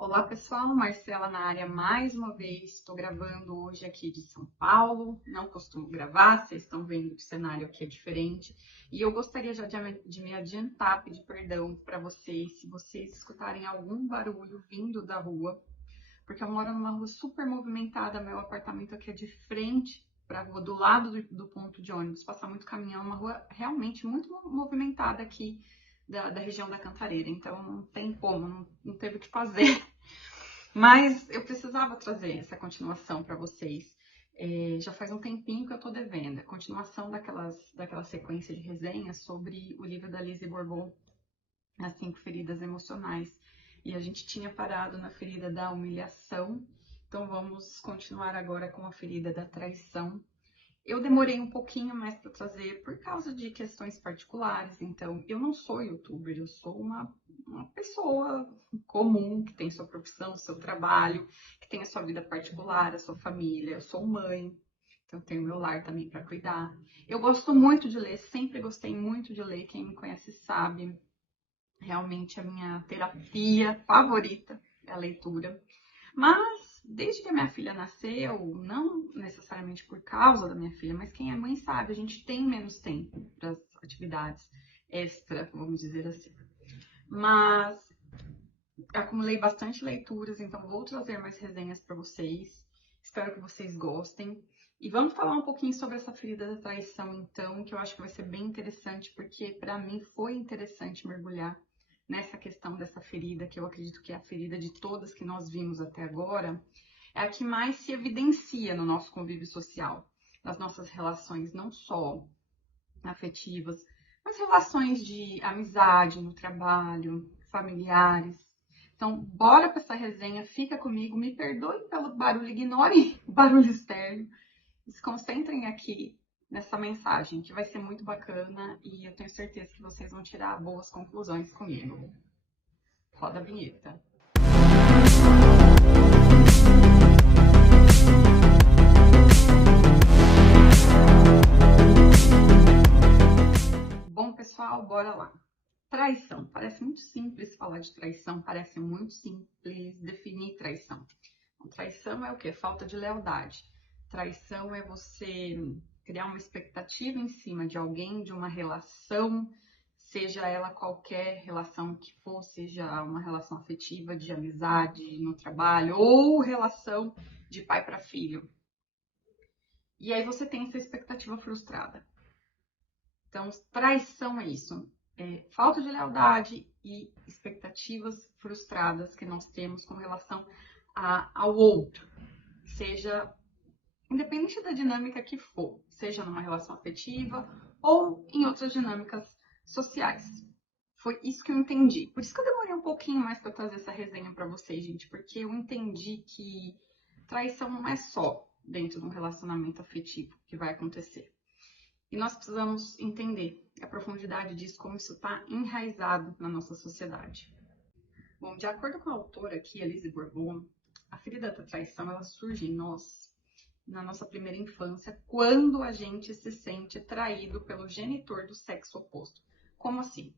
Olá pessoal, Marcela na área mais uma vez. Estou gravando hoje aqui de São Paulo. Não costumo gravar, vocês estão vendo que o cenário aqui é diferente. E eu gostaria já de me adiantar, pedir perdão para vocês se vocês escutarem algum barulho vindo da rua, porque eu moro numa rua super movimentada. Meu apartamento aqui é de frente para a rua, do lado do ponto de ônibus. Passa muito caminhão, uma rua realmente muito movimentada aqui da região da Cantareira. Então não tem como, não teve o que fazer. Mas eu precisava trazer essa continuação para vocês. Já faz um tempinho que eu estou devendo. A continuação daquela sequência de resenhas sobre o livro da Lise Bourbeau, As 5 Feridas Emocionais. E a gente tinha parado na ferida da humilhação. Então vamos continuar agora com a ferida da traição. Eu demorei um pouquinho mais para trazer por causa de questões particulares. Então, eu não sou youtuber, eu sou uma pessoa comum que tem sua profissão, seu trabalho, que tem a sua vida particular, a sua família. Eu sou mãe, então tenho meu lar também para cuidar. Eu gosto muito de ler, sempre gostei muito de ler. Quem me conhece sabe, realmente a minha terapia favorita é a leitura. Mas, desde que a minha filha nasceu, não necessariamente por causa da minha filha, mas quem é mãe sabe, a gente tem menos tempo para as atividades extra, vamos dizer assim. Mas acumulei bastante leituras, então vou trazer mais resenhas para vocês. Espero que vocês gostem. E vamos falar um pouquinho sobre essa ferida da traição, então, que eu acho que vai ser bem interessante, porque para mim foi interessante mergulhar nessa questão dessa ferida, que eu acredito que é a ferida de todas que nós vimos até agora, é a que mais se evidencia no nosso convívio social, nas nossas relações, não só afetivas, mas relações de amizade, no trabalho, familiares. Então, bora para essa resenha, fica comigo, me perdoem pelo barulho, ignorem o barulho externo, e se concentrem aqui nessa mensagem, que vai ser muito bacana e eu tenho certeza que vocês vão tirar boas conclusões comigo. Roda a vinheta. Bom, pessoal, bora lá. Traição. Parece muito simples falar de traição, parece muito simples definir traição. Traição é o quê? Falta de lealdade. Traição é você criar uma expectativa em cima de alguém, de uma relação, seja ela qualquer relação que for, seja uma relação afetiva, de amizade, no trabalho, ou relação de pai para filho. E aí você tem essa expectativa frustrada. Então, traição é isso. É falta de lealdade e expectativas frustradas que nós temos com relação ao outro. Seja, independente da dinâmica que for, seja numa relação afetiva ou em outras dinâmicas sociais. Foi isso que eu entendi. Por isso que eu demorei um pouquinho mais para trazer essa resenha para vocês, gente, porque eu entendi que traição não é só dentro de um relacionamento afetivo que vai acontecer. E nós precisamos entender a profundidade disso, como isso está enraizado na nossa sociedade. Bom, de acordo com a autora aqui, Lise Bourbeau, a ferida da traição ela surge em nós na nossa primeira infância, quando a gente se sente traído pelo genitor do sexo oposto. Como assim?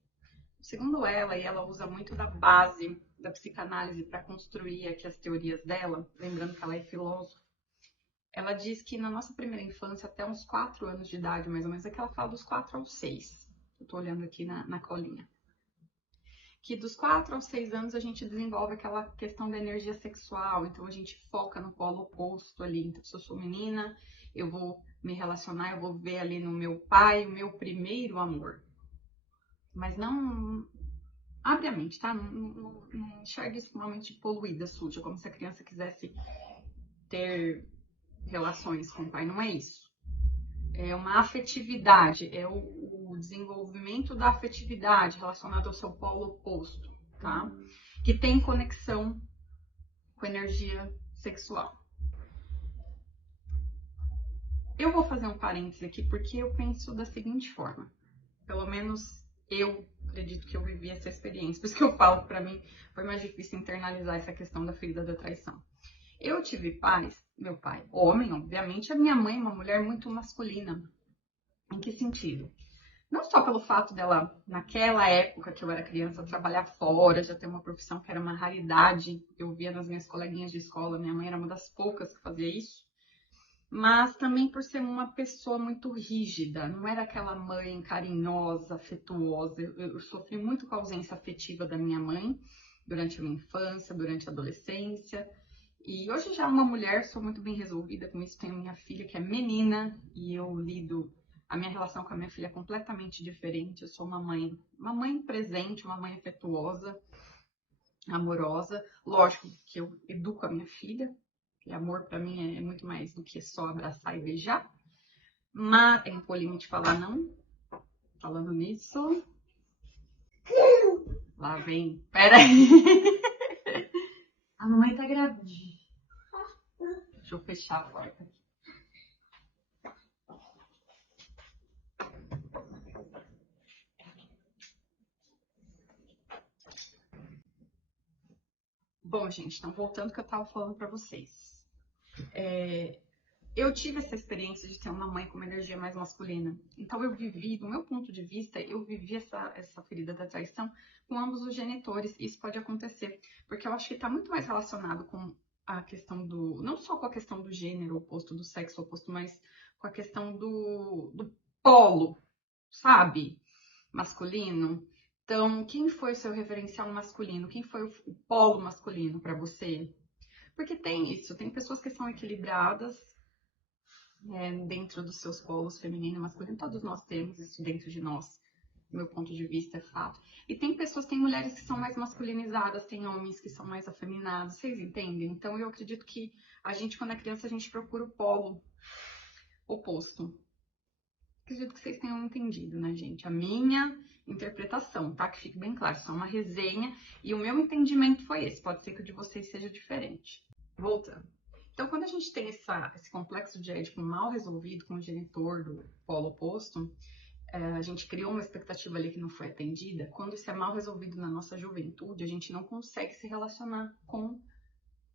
Segundo ela, e ela usa muito da base da psicanálise para construir aqui as teorias dela, lembrando que ela é filósofa, ela diz que na nossa primeira infância, até uns 4 anos de idade, mais ou menos, é que ela fala dos 4 aos 6. Eu tô olhando aqui na colinha. Que dos 4 aos 6 anos a gente desenvolve aquela questão da energia sexual, então a gente foca no polo oposto ali. Então, se eu sou menina, eu vou me relacionar, eu vou ver ali no meu pai o meu primeiro amor. Mas não abre a mente, tá? Não enxergue isso com uma mente poluída, suja, como se a criança quisesse ter relações com o pai. Não é isso. É uma afetividade, é o desenvolvimento da afetividade relacionado ao seu polo oposto, tá? Que tem conexão com energia sexual. Eu vou fazer um parêntese aqui porque eu penso da seguinte forma, pelo menos eu acredito que eu vivi essa experiência, por isso que eu falo que para mim foi mais difícil internalizar essa questão da ferida da traição. Eu tive pais, meu pai, homem, obviamente, a minha mãe é uma mulher muito masculina. Em que sentido? Não só pelo fato dela, naquela época que eu era criança, trabalhar fora, já ter uma profissão que era uma raridade. Eu via nas minhas coleguinhas de escola, minha mãe era uma das poucas que fazia isso. Mas também por ser uma pessoa muito rígida, não era aquela mãe carinhosa, afetuosa. Eu sofri muito com a ausência afetiva da minha mãe durante a minha infância, durante a adolescência. E hoje já uma mulher, sou muito bem resolvida com isso. Tenho minha filha que é menina e eu lido. A minha relação com a minha filha é completamente diferente. Eu sou uma mãe presente, uma mãe afetuosa, amorosa. Lógico que eu educo a minha filha, que amor para mim é muito mais do que só abraçar e beijar. Mas tem o limite de falar não. Falando nisso, lá vem. Pera aí. A mamãe tá grávida. Deixa eu fechar a porta. Bom, gente, então voltando ao que eu estava falando para vocês. Eu tive essa experiência de ter uma mãe com uma energia mais masculina. Então eu vivi, do meu ponto de vista, eu vivi essa ferida da traição com ambos os genitores. Isso pode acontecer, porque eu acho que está muito mais relacionado com a questão do, não só com a questão do gênero oposto, do sexo oposto, mas com a questão do polo, sabe? Masculino. Então, quem foi o seu referencial masculino? Quem foi o polo masculino para você? Porque tem isso, tem pessoas que são equilibradas dentro dos seus polos feminino e masculino, todos nós temos isso dentro de nós. Do meu ponto de vista, é fato. E tem pessoas, tem mulheres que são mais masculinizadas, tem homens que são mais afeminados, vocês entendem? Então eu acredito que a gente, quando é criança, a gente procura o polo oposto. Acredito que vocês tenham entendido, né, gente? A minha interpretação, tá? Que fique bem claro, isso é uma resenha e o meu entendimento foi esse. Pode ser que o de vocês seja diferente. Voltando. Então, quando a gente tem esse complexo de Édipo mal resolvido com o genitor do polo oposto, a gente criou uma expectativa ali que não foi atendida. Quando isso é mal resolvido na nossa juventude, a gente não consegue se relacionar com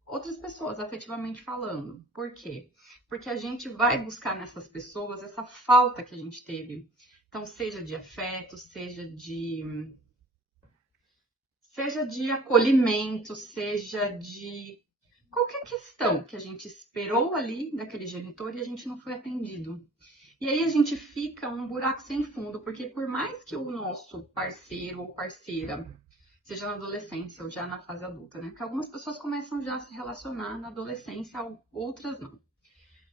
outras pessoas, afetivamente falando. Por quê? Porque a gente vai buscar nessas pessoas essa falta que a gente teve. Então, seja de afeto, seja de acolhimento, seja de qualquer questão que a gente esperou ali daquele genitor e a gente não foi atendido. E aí a gente fica um buraco sem fundo, porque por mais que o nosso parceiro ou parceira, seja na adolescência ou já na fase adulta, né? Porque algumas pessoas começam já a se relacionar na adolescência, outras não.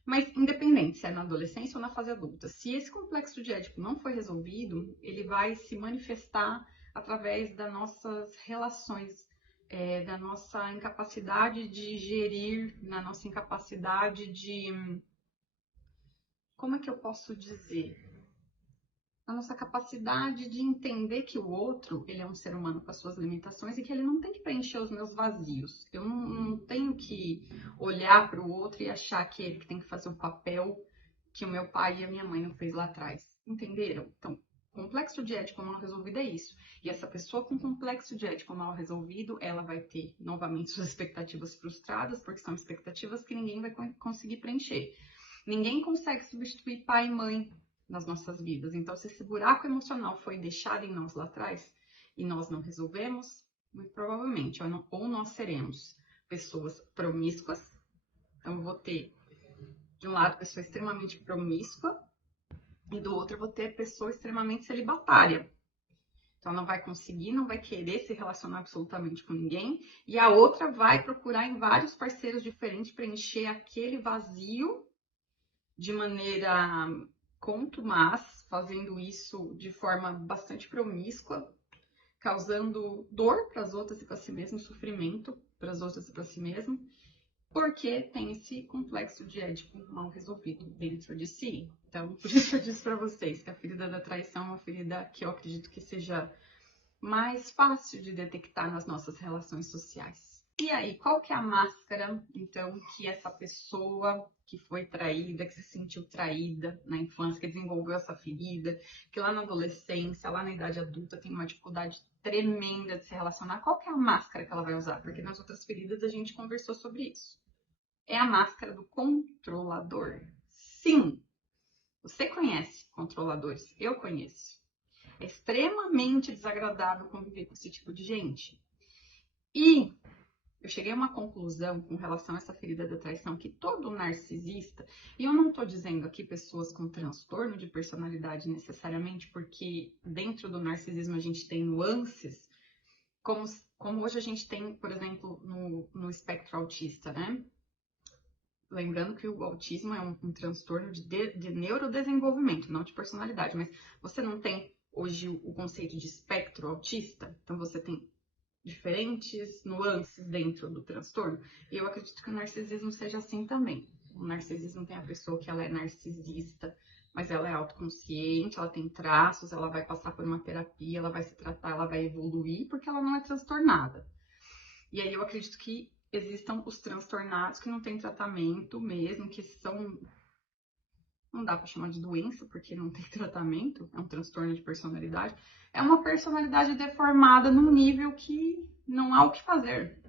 Mas independente se é na adolescência ou na fase adulta, se esse complexo de Édipo não foi resolvido, ele vai se manifestar através das nossas relações, da nossa incapacidade de gerir, na nossa incapacidade de, como é que eu posso dizer? A nossa capacidade de entender que o outro, ele é um ser humano com as suas limitações e que ele não tem que preencher os meus vazios. Eu não tenho que olhar para o outro e achar que ele tem que fazer o papel que o meu pai e a minha mãe não fez lá atrás. Entenderam? Então, complexo de ético mal resolvido é isso. E essa pessoa com complexo de ético mal resolvido, ela vai ter novamente suas expectativas frustradas, porque são expectativas que ninguém vai conseguir preencher. Ninguém consegue substituir pai e mãe nas nossas vidas. Então, se esse buraco emocional foi deixado em nós lá atrás e nós não resolvemos, muito provavelmente, ou nós seremos pessoas promíscuas. Então, eu vou ter, de um lado, pessoa extremamente promíscua e do outro, eu vou ter pessoa extremamente celibatária. Então, não vai conseguir, não vai querer se relacionar absolutamente com ninguém. E a outra vai procurar em vários parceiros diferentes preencher aquele vazio de maneira contumaz, fazendo isso de forma bastante promíscua, causando dor para as outras e para si mesmo, sofrimento para as outras e para si mesmo, porque tem esse complexo de Édipo mal resolvido dentro de si. Então, por isso eu disse para vocês que a ferida da traição é uma ferida que eu acredito que seja mais fácil de detectar nas nossas relações sociais. E aí, qual que é a máscara, então, que essa pessoa que foi traída, que se sentiu traída na infância, que desenvolveu essa ferida, que lá na adolescência, lá na idade adulta, tem uma dificuldade tremenda de se relacionar, qual que é a máscara que ela vai usar? Porque nas outras feridas a gente conversou sobre isso. É a máscara do controlador. Sim, você conhece controladores, eu conheço. É extremamente desagradável conviver com esse tipo de gente. E eu cheguei a uma conclusão com relação a essa ferida da traição, que todo narcisista, e eu não estou dizendo aqui pessoas com transtorno de personalidade necessariamente, porque dentro do narcisismo a gente tem nuances, como hoje a gente tem, por exemplo, no espectro autista, né? Lembrando que o autismo é um transtorno de neurodesenvolvimento, não de personalidade, mas você não tem hoje o conceito de espectro autista, então você tem diferentes nuances dentro do transtorno. E eu acredito que o narcisismo seja assim também. O narcisismo tem a pessoa que ela é narcisista, mas ela é autoconsciente, ela tem traços, ela vai passar por uma terapia, ela vai se tratar, ela vai evoluir, porque ela não é transtornada. E aí eu acredito que existam os transtornados que não têm tratamento mesmo, que são... Não dá para chamar de doença, porque não tem tratamento, é um transtorno de personalidade. É uma personalidade deformada num nível que não há o que fazer.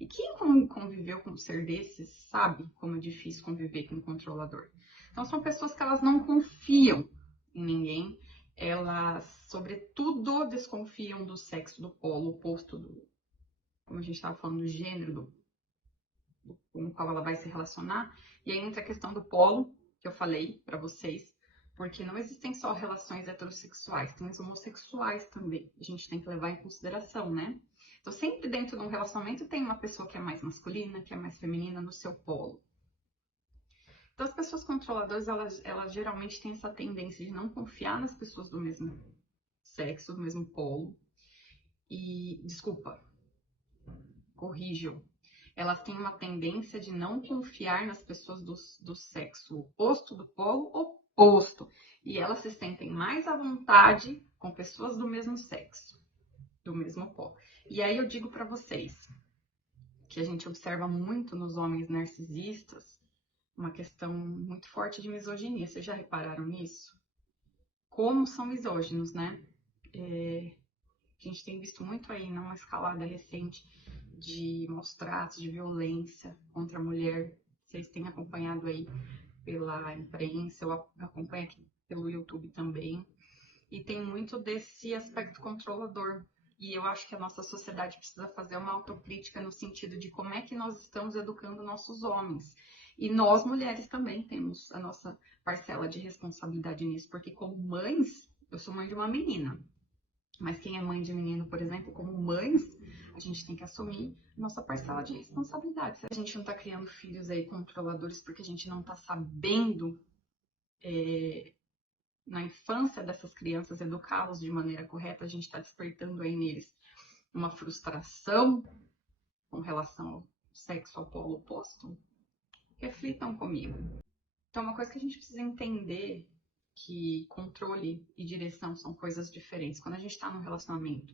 E quem conviveu com um ser desses sabe como é difícil conviver com um controlador. Então são pessoas que elas não confiam em ninguém, elas, sobretudo, desconfiam do sexo, do polo oposto, como a gente estava falando, do gênero com o qual ela vai se relacionar. E aí entra a questão do polo, que eu falei para vocês, porque não existem só relações heterossexuais, tem os homossexuais também. A gente tem que levar em consideração, né? Então, sempre dentro de um relacionamento tem uma pessoa que é mais masculina, que é mais feminina no seu polo. Então, as pessoas controladoras, elas geralmente têm essa tendência de não confiar nas pessoas do mesmo sexo, do mesmo polo. E, desculpa, corrijo, elas têm uma tendência de não confiar nas pessoas do sexo oposto, do polo oposto. E elas se sentem mais à vontade com pessoas do mesmo sexo, do mesmo polo. E aí eu digo para vocês que a gente observa muito nos homens narcisistas uma questão muito forte de misoginia. Vocês já repararam nisso? Como são misóginos, né? A gente tem visto muito aí numa escalada recente de maus tratos, de violência contra a mulher. Vocês têm acompanhado aí pela imprensa, eu acompanho aqui pelo YouTube também. E tem muito desse aspecto controlador. E eu acho que a nossa sociedade precisa fazer uma autocrítica no sentido de como é que nós estamos educando nossos homens. E nós, mulheres, também temos a nossa parcela de responsabilidade nisso, porque como mães, eu sou mãe de uma menina. Mas quem é mãe de menino, por exemplo, como mães, a gente tem que assumir nossa parcela de responsabilidade. Se a gente não está criando filhos aí controladores porque a gente não está sabendo, na infância dessas crianças, educá-los de maneira correta, a gente está despertando aí neles uma frustração com relação ao sexo, ao polo oposto, reflitam comigo. Então, uma coisa que a gente precisa entender que controle e direção são coisas diferentes. Quando a gente está num relacionamento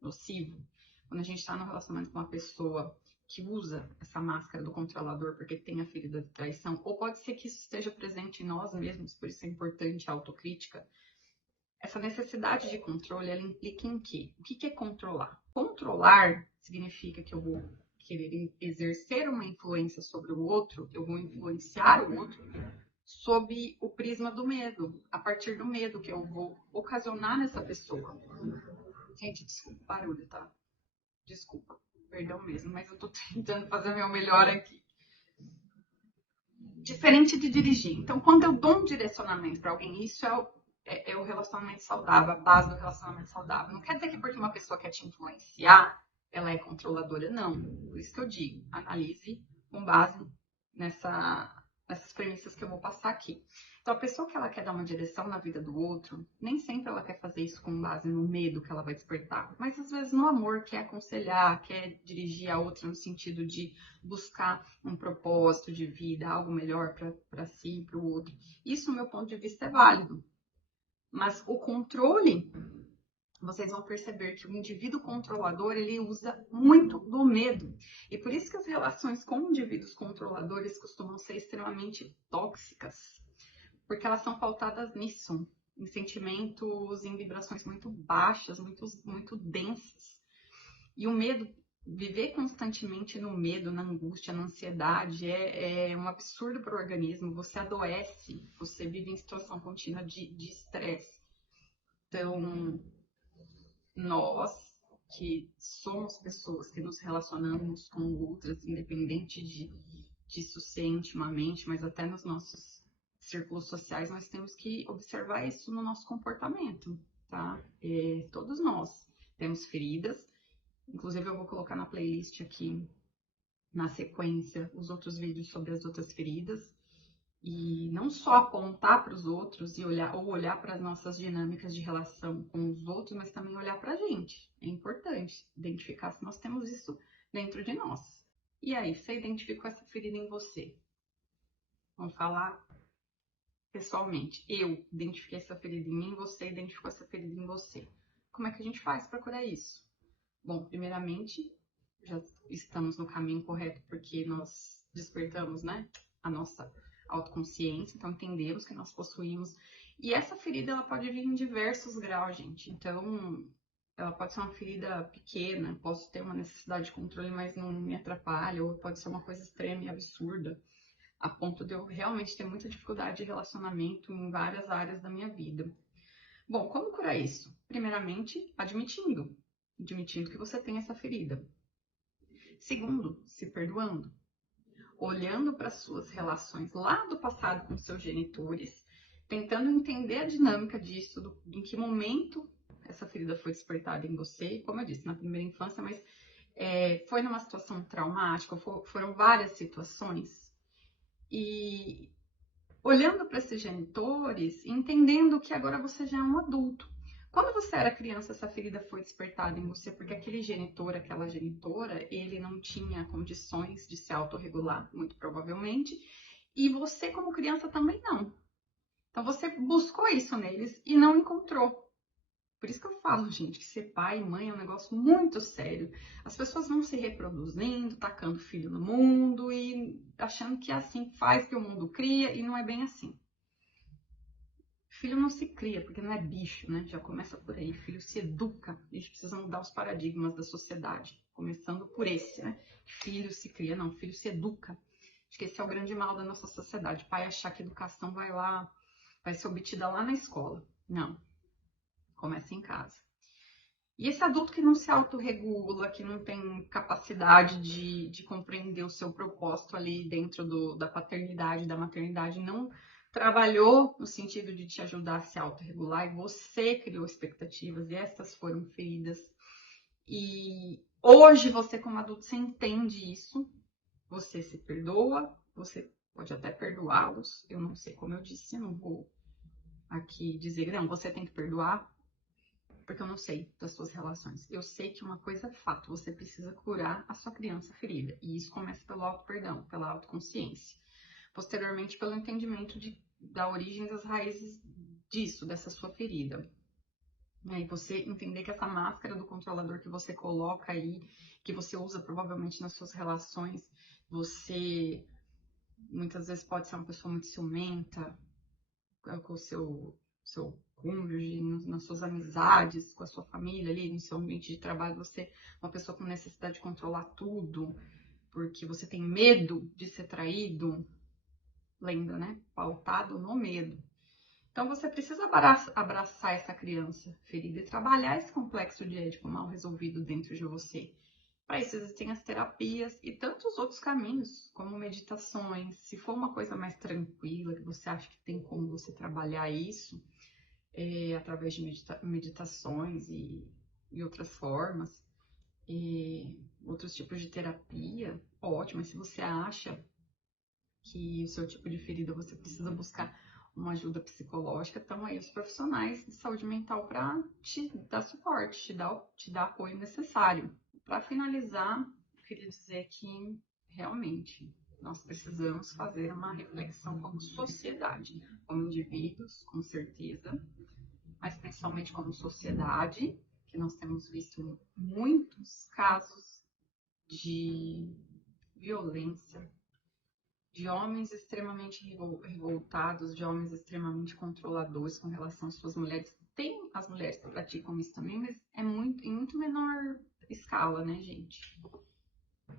nocivo, quando a gente está num relacionamento com uma pessoa que usa essa máscara do controlador porque tem a ferida de traição, ou pode ser que isso esteja presente em nós mesmos, por isso é importante a autocrítica. Essa necessidade de controle, ela implica em quê? O que é controlar? Controlar significa que eu vou querer exercer uma influência sobre o outro, eu vou influenciar o outro sob o prisma do medo, a partir do medo que eu vou ocasionar nessa pessoa. Gente, desculpa o barulho, tá? Desculpa, perdão mesmo, mas eu tô tentando fazer o meu melhor aqui. Diferente de dirigir. Então, quando eu dou um direcionamento para alguém, isso é o relacionamento saudável, a base do relacionamento saudável. Não quer dizer que porque uma pessoa quer te influenciar, ela é controladora, não. Por isso que eu digo, analise com base nessas premissas que eu vou passar aqui. Então, a pessoa que ela quer dar uma direção na vida do outro, nem sempre ela quer fazer isso com base no medo que ela vai despertar, mas às vezes no amor, quer aconselhar, quer dirigir a outra no sentido de buscar um propósito de vida, algo melhor para si e para o outro. Isso, do meu ponto de vista, é válido. Mas o controle, vocês vão perceber que o indivíduo controlador, ele usa muito do medo. E por isso que as relações com indivíduos controladores costumam ser extremamente tóxicas. Porque elas são pautadas nisso, em sentimentos, em vibrações muito baixas, muito densas. E o medo, viver constantemente no medo, na angústia, na ansiedade, é um absurdo para o organismo. Você adoece, você vive em situação contínua de estresse. Então, nós que somos pessoas que nos relacionamos com outras, independente disso ser intimamente, mas até nos nossos círculos sociais, nós temos que observar isso no nosso comportamento, tá? Todos nós temos feridas, inclusive eu vou colocar na playlist aqui, na sequência, os outros vídeos sobre as outras feridas, e não só apontar para os outros e olhar para as nossas dinâmicas de relação com os outros, mas também olhar para a gente. É importante identificar se nós temos isso dentro de nós. E aí, você identificou essa ferida em você? Vamos falar pessoalmente. Eu identifiquei essa ferida em mim, você identificou essa ferida em você. Como é que a gente faz para curar isso? Bom, primeiramente, já estamos no caminho correto porque nós despertamos, né, a nossa autoconsciência, então entendemos que nós possuímos. E essa ferida, ela pode vir em diversos graus, gente. Então, ela pode ser uma ferida pequena, posso ter uma necessidade de controle, mas não me atrapalha, ou pode ser uma coisa extrema e absurda, a ponto de eu realmente ter muita dificuldade de relacionamento em várias áreas da minha vida. Bom, como curar isso? Primeiramente, admitindo que você tem essa ferida. Segundo, se perdoando, olhando para suas relações lá do passado com seus genitores, tentando entender a dinâmica disso, em que momento essa ferida foi despertada em você, como eu disse, na primeira infância, mas foi numa situação traumática, foram várias situações, e olhando para esses genitores, entendendo que agora você já é um adulto. Quando você era criança, essa ferida foi despertada em você porque aquele genitor, aquela genitora, ele não tinha condições de se autorregular, muito provavelmente, e você como criança também não. Então você buscou isso neles e não encontrou. Por isso que eu falo, gente, que ser pai e mãe é um negócio muito sério. As pessoas vão se reproduzindo, tacando filho no mundo e achando que é assim faz que o mundo cria, e não é bem assim. Filho não se cria, porque não é bicho, né? Já começa por aí. Filho se educa. A gente precisa mudar os paradigmas da sociedade. Começando por esse, né? Filho se cria, não. Filho se educa. Acho que esse é o grande mal da nossa sociedade. Pai achar que a educação vai ser obtida lá na escola. Não. Começa em casa. E esse adulto que não se autorregula, que não tem capacidade de compreender o seu propósito ali dentro da paternidade, da maternidade, não trabalhou no sentido de te ajudar a se autorregular, e você criou expectativas e essas foram feridas. E hoje você como adulto, você entende isso, você se perdoa, você pode até perdoá-los, eu não sei, como eu disse, não vou aqui dizer, não, você tem que perdoar, porque eu não sei das suas relações. Eu sei que uma coisa é fato, você precisa curar a sua criança ferida. E isso começa pelo auto-perdão, pela autoconsciência. Posteriormente, pelo entendimento da origem das raízes disso, dessa sua ferida. E você entender que essa máscara do controlador que você coloca aí, que você usa provavelmente nas suas relações, você muitas vezes pode ser uma pessoa muito ciumenta, com o seu cônjuge, nas suas amizades, com a sua família ali, no seu ambiente de trabalho, você é uma pessoa com necessidade de controlar tudo, porque você tem medo de ser traído, lembra, né? Pautado no medo. Então você precisa abraçar essa criança ferida e trabalhar esse complexo de édipo mal resolvido dentro de você. Para isso existem as terapias e tantos outros caminhos, como meditações. Se for uma coisa mais tranquila, que você acha que tem como você trabalhar isso, através de meditações e outras formas, outros tipos de terapia, ótimo. Mas se você acha que o seu tipo de ferida você precisa buscar uma ajuda psicológica, estão aí os profissionais de saúde mental para te dar suporte, te dar apoio necessário. Para finalizar, eu queria dizer que realmente nós precisamos fazer uma reflexão como sociedade, como indivíduos, com certeza, mas principalmente como sociedade, que nós temos visto muitos casos de violência, de homens extremamente revoltados, de homens extremamente controladores com relação às suas mulheres. Tem as mulheres que praticam isso também, mas em muito menor escala, né, gente?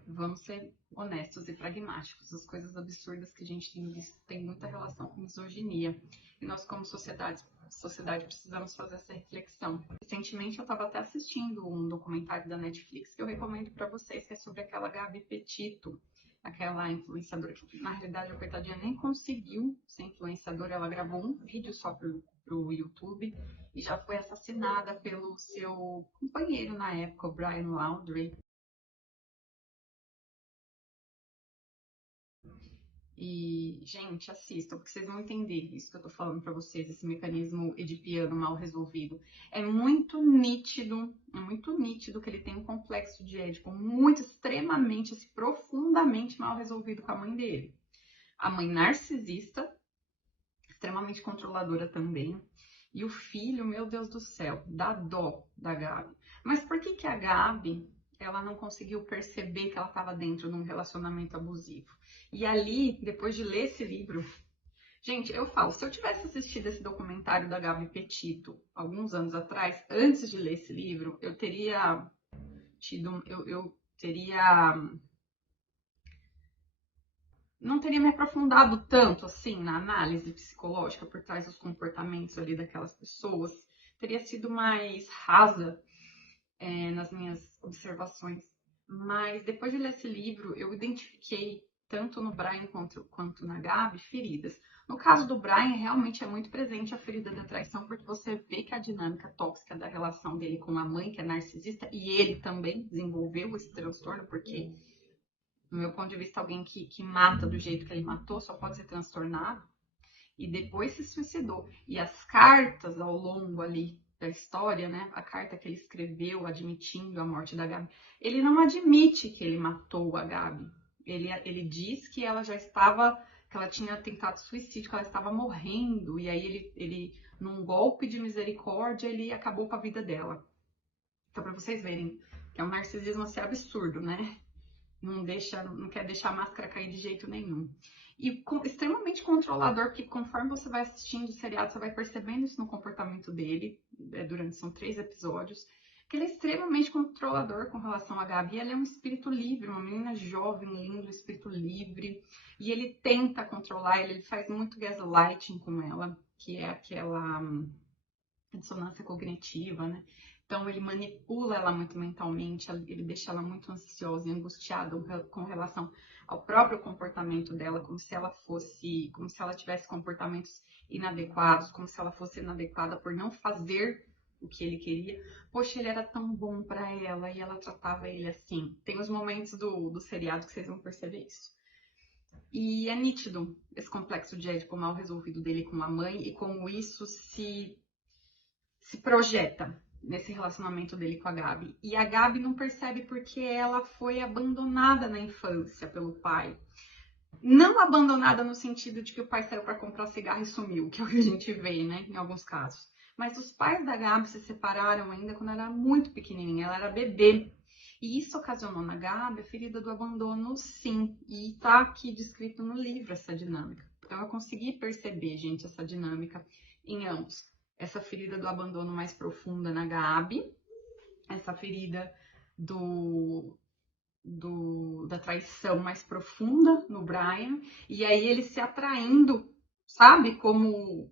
Vamos ser honestos e pragmáticos. As coisas absurdas que a gente tem visto tem muita relação com misoginia. E nós, como sociedade, sociedade precisamos fazer essa reflexão. Recentemente eu estava até assistindo um documentário da Netflix que eu recomendo para vocês, que é sobre aquela Gabi Petito, aquela influenciadora que na realidade a coitadinha nem conseguiu ser influenciadora, ela gravou um vídeo só pro YouTube e já foi assassinada pelo seu companheiro na época, o Brian Laundrie. E, gente, assistam, porque vocês vão entender isso que eu tô falando pra vocês, esse mecanismo edipiano mal resolvido. É muito nítido que ele tem um complexo de Édipo muito, extremamente, assim, profundamente mal resolvido com a mãe dele. A mãe narcisista, extremamente controladora também. E o filho, meu Deus do céu, dá dó da Gabi. Mas por que que a Gabi, ela não conseguiu perceber que ela estava dentro de um relacionamento abusivo? E ali, depois de ler esse livro, gente, eu falo, se eu tivesse assistido esse documentário da Gabi Petito alguns anos atrás, antes de ler esse livro, eu teria não teria me aprofundado tanto assim na análise psicológica por trás dos comportamentos ali daquelas pessoas, teria sido mais rasa nas minhas observações. Mas depois de ler esse livro, eu identifiquei tanto no Brian quanto na Gabi feridas. No caso do Brian, realmente é muito presente a ferida da traição, porque você vê que a dinâmica tóxica da relação dele com a mãe, que é narcisista, e ele também desenvolveu esse transtorno, porque no meu ponto de vista, alguém que mata do jeito que ele matou só pode ser transtornado. E depois se suicidou. E as cartas ao longo ali da história, né? A carta que ele escreveu admitindo a morte da Gabi. Ele não admite que ele matou a Gabi. Ele diz que ela já estava, que ela tinha tentado suicídio, que ela estava morrendo. E aí ele num golpe de misericórdia, ele acabou com a vida dela. Então, para vocês verem que é um narcisismo assim absurdo, né? Não quer deixar a máscara cair de jeito nenhum. E extremamente controlador, porque conforme você vai assistindo o seriado, você vai percebendo isso no comportamento dele, são 3 episódios, que ele é extremamente controlador com relação a Gabi. Ela é um espírito livre, uma menina jovem, linda, um espírito livre, e ele tenta controlar, ele faz muito gaslighting com ela, que é aquela dissonância cognitiva, né? Então ele manipula ela muito mentalmente, ele deixa ela muito ansiosa e angustiada com relação ao próprio comportamento dela, como se ela tivesse comportamentos inadequados, como se ela fosse inadequada por não fazer o que ele queria. Poxa, ele era tão bom para ela e ela tratava ele assim. Tem os momentos do seriado que vocês vão perceber isso. E é nítido esse complexo de Édipo mal resolvido dele com a mãe e como isso se projeta nesse relacionamento dele com a Gabi. E a Gabi não percebe porque ela foi abandonada na infância pelo pai. Não abandonada no sentido de que o pai saiu para comprar cigarro e sumiu, que é o que a gente vê, né, em alguns casos. Mas os pais da Gabi se separaram ainda quando ela era muito pequenininha, ela era bebê. E isso ocasionou na Gabi a ferida do abandono, sim. E está aqui descrito no livro essa dinâmica. Então eu consegui perceber, gente, essa dinâmica em ambos. Essa ferida do abandono mais profunda na Gabi, essa ferida da traição mais profunda no Brian, e aí eles se atraindo, sabe? Como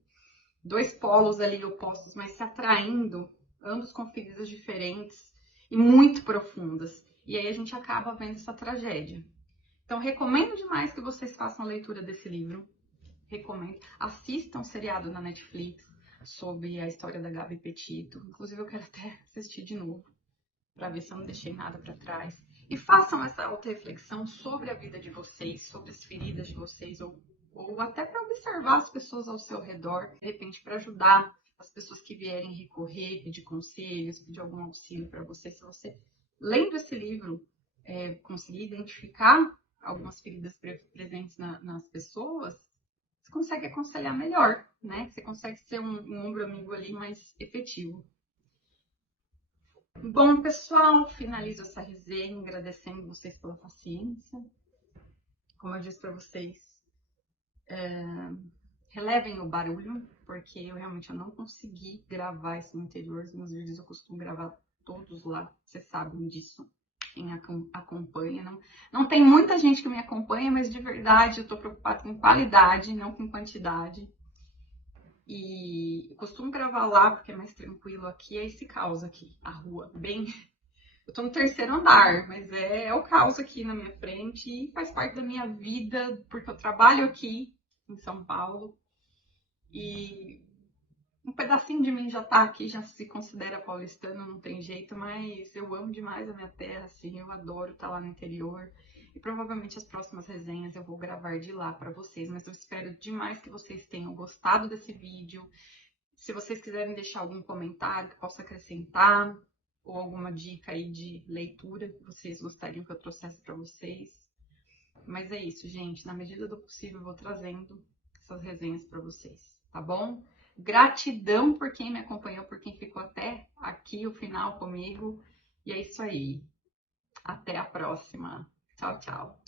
2 polos ali opostos, mas se atraindo, ambos com feridas diferentes e muito profundas. E aí a gente acaba vendo essa tragédia. Então, recomendo demais que vocês façam a leitura desse livro. Recomendo. Assistam o seriado na Netflix sobre a história da Gabi Petito. Inclusive, eu quero até assistir de novo, para ver se eu não deixei nada para trás. E façam essa auto-reflexão sobre a vida de vocês, sobre as feridas de vocês, ou até para observar as pessoas ao seu redor, de repente para ajudar as pessoas que vierem recorrer, pedir conselhos, pedir algum auxílio para você. Se você, lendo esse livro, conseguir identificar algumas feridas presentes nas pessoas, você consegue aconselhar melhor, né? Você consegue ser um ombro amigo ali mais efetivo. Bom, pessoal, finalizo essa resenha agradecendo vocês pela paciência. Como eu disse para vocês, relevem o barulho, porque eu realmente não consegui gravar isso no interior. Os meus vídeos eu costumo gravar todos lá, vocês sabem disso. Quem acompanha. Não tem muita gente que me acompanha, mas de verdade eu tô preocupada com qualidade, não com quantidade. E eu costumo gravar lá porque é mais tranquilo. Aqui é esse caos aqui, a rua, bem. Eu tô no terceiro andar, mas é o caos aqui na minha frente e faz parte da minha vida, porque eu trabalho aqui em São Paulo e um pedacinho de mim já tá aqui, já se considera paulistano, não tem jeito, mas eu amo demais a minha terra, assim, eu adoro estar lá no interior. E provavelmente as próximas resenhas eu vou gravar de lá para vocês, mas eu espero demais que vocês tenham gostado desse vídeo. Se vocês quiserem deixar algum comentário que possa acrescentar, ou alguma dica aí de leitura que vocês gostariam que eu trouxesse para vocês. Mas é isso, gente. Na medida do possível, eu vou trazendo essas resenhas para vocês, tá bom? Gratidão por quem me acompanhou, por quem ficou até aqui o final comigo. E é isso aí. Até a próxima. Tchau, tchau.